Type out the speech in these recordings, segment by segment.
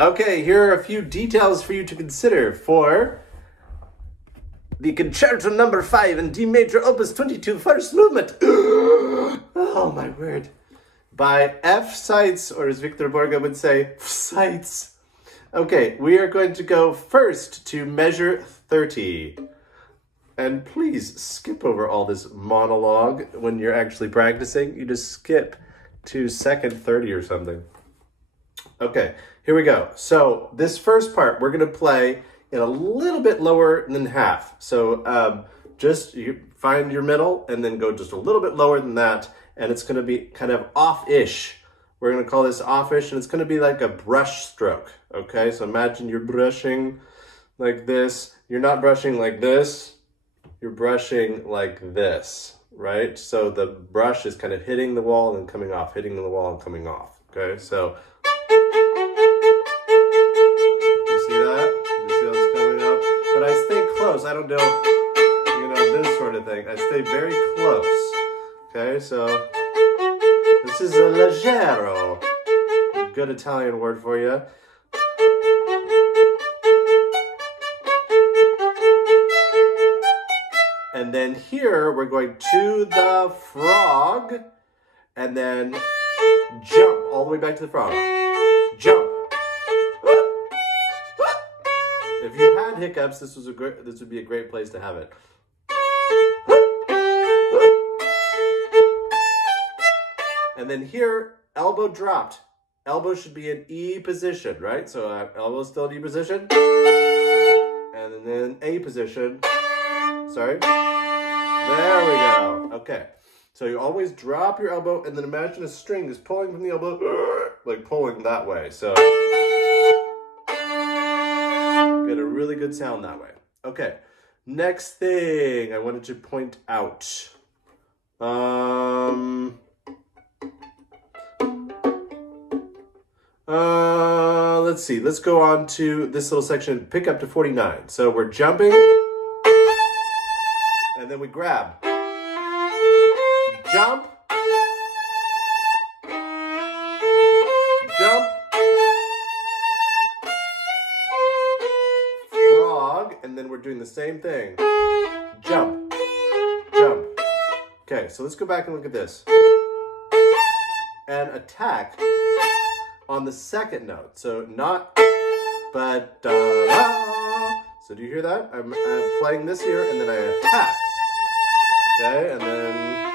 Okay, here are a few details for you to consider for the Concerto No. 5 in D major opus 22 first movement. Oh my word. By F. Seitz, or as Victor Borge would say, Seitz. Okay, we are going to go first to measure 30. And please skip over all this monologue when you're actually practicing. You just skip to second 30 or something. Okay, here we go. So this first part, we're going to play in a little bit lower than half. So just you find your middle and then go just a little bit lower than that. And it's going to be kind of off-ish. We're going to call this off-ish, and it's going to be like a brush stroke. Okay, so imagine you're brushing like this. You're not brushing like this. You're brushing like this, right? So the brush is kind of hitting the wall and coming off, hitting the wall and coming off. Okay, so you see that? You see how it's coming up? But I stay close. I don't do, this sort of thing. I stay very close. Okay, so this is a leggero. Good Italian word for you. And then here we're going to the frog and then jump all the way back to the frog. Jump. If you had hiccups, this would be a great place to have it. And then here, elbow dropped. Elbow should be in E position, right? So elbow still in E position. And then A position. Sorry. There we go. Okay. So you always drop your elbow and then imagine a string is pulling from the elbow, like pulling that way. So get a really good sound that way. Okay. Next thing I wanted to point out. Let's see. Let's go on to this little section, pick up to 49. So we're jumping. And then we grab, jump, jump, frog, and then we're doing the same thing. Jump, jump. Okay, so let's go back and look at this. And attack on the second note. So not, but, so do you hear that? I'm playing this here, and then I attack. Okay, and then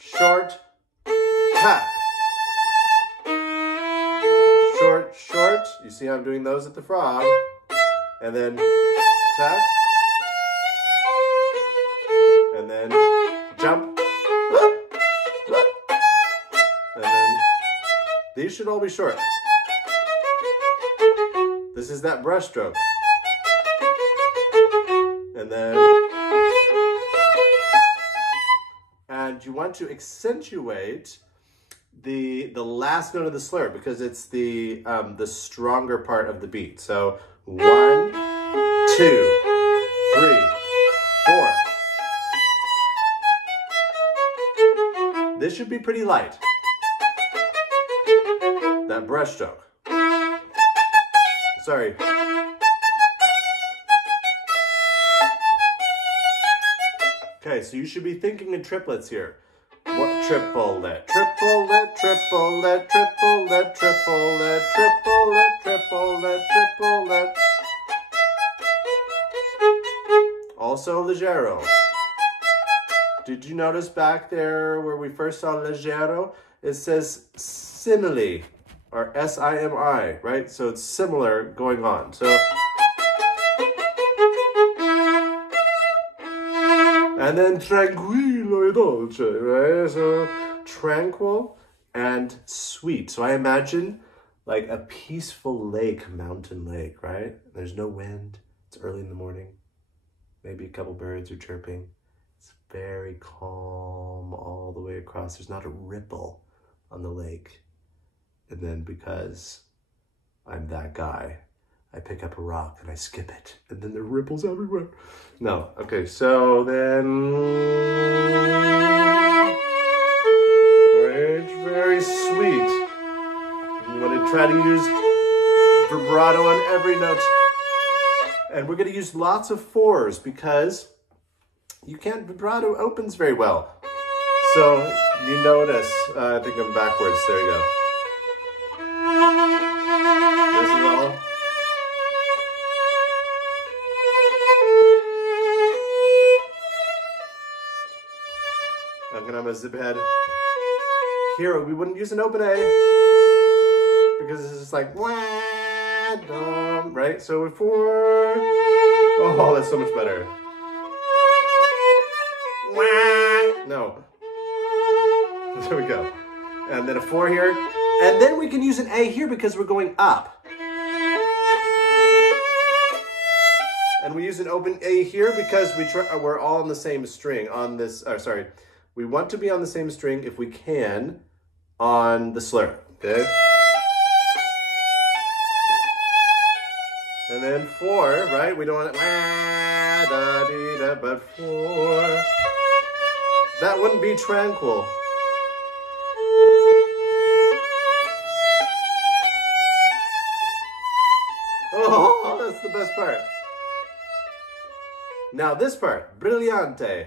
short, tap. Short. You see how I'm doing those at the frog. And then tap. And then jump. And then these should all be short. This is that brush stroke. And then, and you want to accentuate the last note of the slur because it's the stronger part of the beat. So 1, 2, 3, 4. This should be pretty light. That brush stroke. Sorry. Okay, so you should be thinking in triplets here. What triplet, triplet, triplet, triplet, triplet, triplet, triplet, triplet. Also leggero. Did you notice back there where we first saw leggero? It says simile, or S-I-M-I, right? So it's similar going on. So. And then tranquillo e dolce, right? So tranquil and sweet. So I imagine like a peaceful lake, mountain lake, right? There's no wind. It's early in the morning. Maybe a couple birds are chirping. It's very calm all the way across. There's not a ripple on the lake. And then because I'm that guy, I pick up a rock and I skip it. And then there are ripples everywhere. No, okay, so then... Right, very sweet. You want to try to use vibrato on every note. And we're going to use lots of fours because you can't vibrato opens very well. So you notice, I think I'm backwards. There you go. This is all. I'm going to have a zip head. Here, we wouldn't use an open A because it's just like, right? So with 4, oh, that's so much better. No. There we go. And then a 4 here. And then we can use an A here because we're going up. And we use an open A here because we're all on the same string on this, sorry. We want to be on the same string if we can on the slur, okay? And then 4, right? We don't want it, but 4. That wouldn't be tranquil. Oh, that's the best part. Now this part, brillante.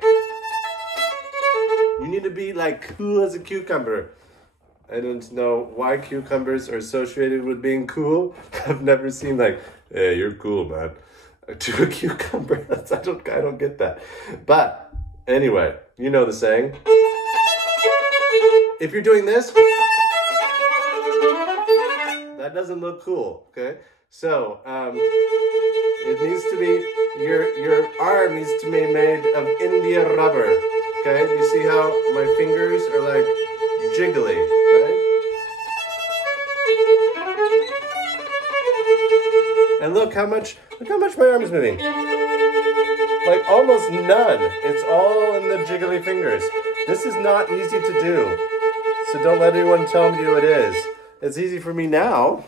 You need to be like cool as a cucumber. I don't know why cucumbers are associated with being cool. I've never seen like, hey, you're cool, man, to a cucumber. I don't get that. But anyway, you know the saying. If you're doing this, that doesn't look cool, okay? So, it needs to be, your arm needs to be made of India rubber, okay? You see how my fingers are like jiggly, right? And look how much my arm is moving. Like almost none. It's all in the jiggly fingers. This is not easy to do. So don't let anyone tell you it is. It's easy for me now,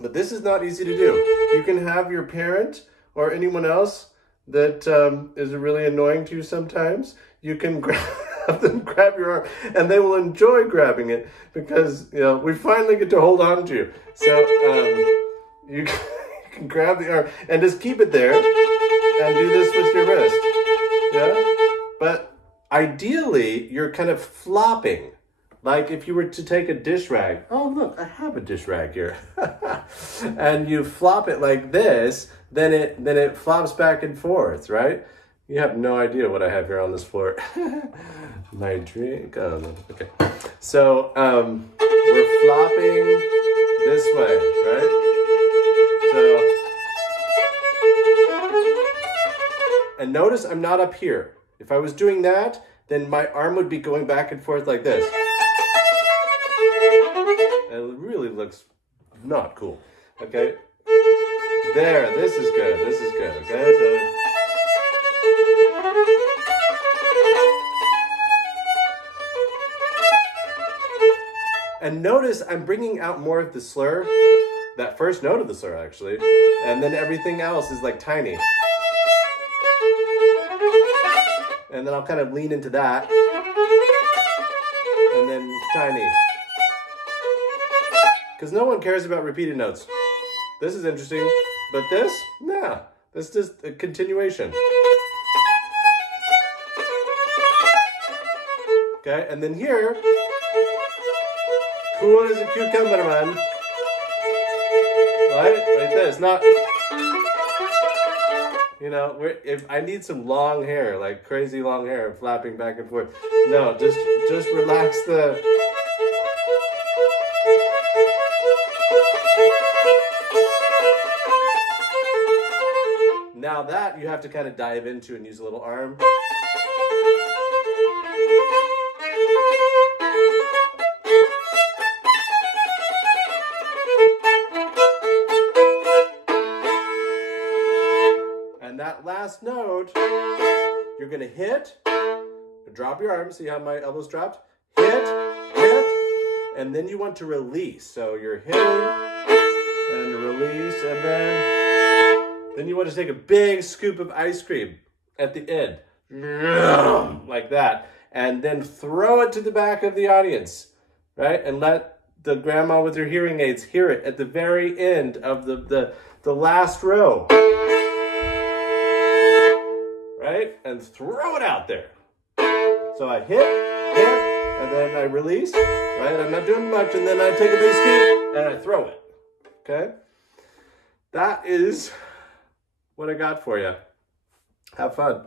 but this is not easy to do. You can have your parent or anyone else that is really annoying to you sometimes. You can have them grab your arm and they will enjoy grabbing it because, you know, we finally get to hold on to you. So you can grab the arm and just keep it there and do this with your wrist. Yeah? But ideally, you're kind of flopping. Like if you were to take a dish rag, oh look, I have a dish rag here, and you flop it like this, then it flops back and forth, right? You have no idea what I have here on this floor. My drink, oh no, okay. So we're flopping this way, right? So, and notice I'm not up here. If I was doing that, then my arm would be going back and forth like this. It really looks not cool, okay? There, this is good, okay? So, and notice I'm bringing out more of the slur, that first note of the slur actually, and then everything else is like tiny. And then I'll kind of lean into that, and then tiny. Because no one cares about repeated notes. This is interesting, but this, nah, this is just a continuation. Okay, and then here, cool as a cucumber, man. Right, like this, not, you know, if I need some long hair, like crazy long hair, flapping back and forth. No, just relax the. Now that you have to kind of dive into and use a little arm. And that last note, you're gonna hit, drop your arm, see how my elbow's dropped? Hit, and then you want to release. So you're hitting and release, and then you want to take a big scoop of ice cream at the end, like that, and then throw it to the back of the audience, right? And let the grandma with her hearing aids hear it at the very end of the last row. Right? And throw it out there. So I hit, and then I release, right? I'm not doing much, and then I take a big scoop, and I throw it. Okay? That is what I got for you. Have fun.